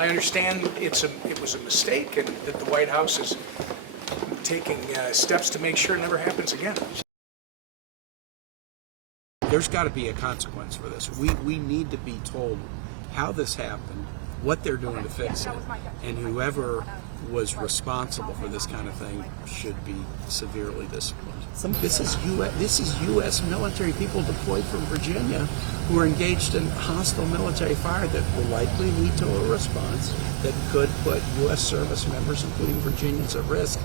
I understand it was a mistake and that the White House is taking steps to make sure it never happens again. There's got to be a consequence for this. We need to be told how this happened, what they're doing to fix it, and whoever was responsible for this kind of thing should be severely disciplined. This is U.S. military people deployed from Virginia who are engaged in hostile military fire that will likely lead to a response that could put U.S. service members, including Virginians, at risk.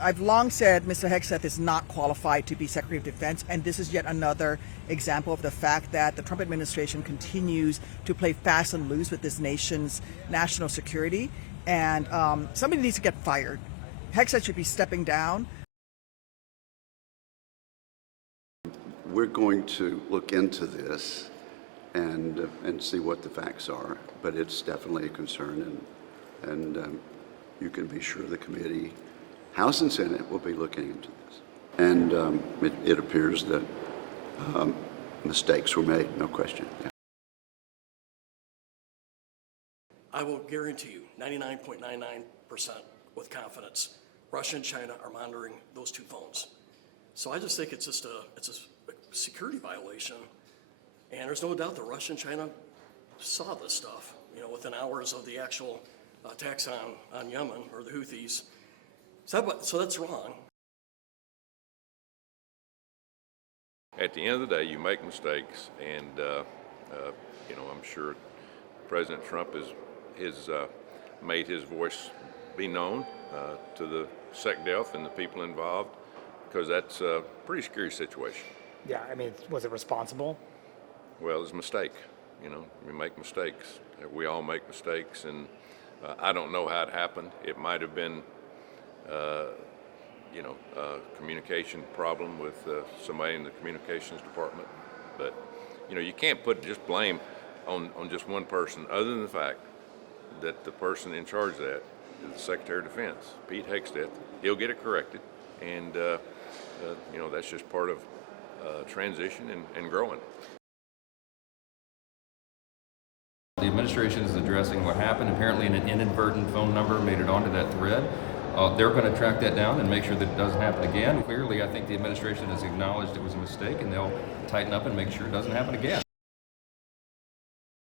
I've long said Mr. Hegseth is not qualified to be Secretary of Defense, and this is yet another example of the fact that the Trump administration continues to play fast and loose with this nation's national security, and somebody needs to get fired. Hegseth should be stepping down. We're going to look into this and see what the facts are, but it's definitely a concern, and you can be sure the committee, House and Senate, will be looking into this. And it appears that mistakes were made, no question. Yeah. I will guarantee you 99.99% with confidence, Russia and China are monitoring those two phones. So I just think it's a security violation. And there's no doubt that Russia and China saw this stuff, within hours of the actual attacks on Yemen or the Houthis. So that's wrong. At the end of the day, you make mistakes, and I'm sure President Trump has made his voice be known to the SecDef and the people involved, because that's a pretty scary situation. Yeah, I mean, was it responsible? Well, it's a mistake. We make mistakes. We all make mistakes, and I don't know how it happened. It might have been a communication problem with somebody in the communications department. But, you can't put just blame on just one person, other than the fact that the person in charge of that is the Secretary of Defense, Pete Hegseth. He'll get it corrected, and, that's just part of transition and growing. The administration is addressing what happened. Apparently an inadvertent phone number made it onto that thread. They're going to track that down and make sure that it doesn't happen again. Clearly, I think the administration has acknowledged it was a mistake, and they'll tighten up and make sure it doesn't happen again.